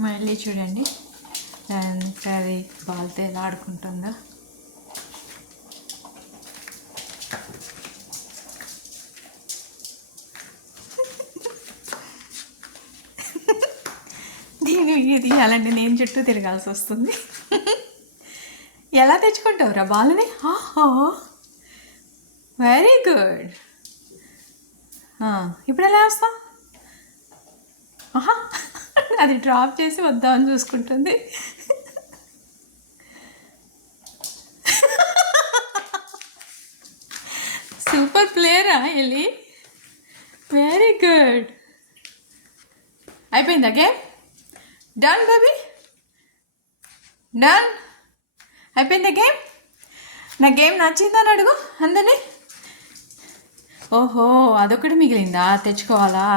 మళ్ళీ చూడండి ఎంత అది బాల్తో ఎలా ఆడుకుంటుందో. దీని వీడియో తీయాలంటే నేను చుట్టూ తిరగాల్సి వస్తుంది. ఎలా తెచ్చుకుంటావురా బాల్ని? Very good. ఇప్పుడు ఎలా వస్తావు? అది డ్రాప్ చేసి వద్దామని చూసుకుంటుంది. సూపర్ ప్లేయరా ఎలి, వెరీ గుడ్. అయిపోయిందా గేమ్? Done baby, done. అయిపోయిందా గేమ్? నా గేమ్ నచ్చిందని అడుగు అందరినీ. ఓహో, అదొకటి మిగిలిందా, తెచ్చుకోవాలా?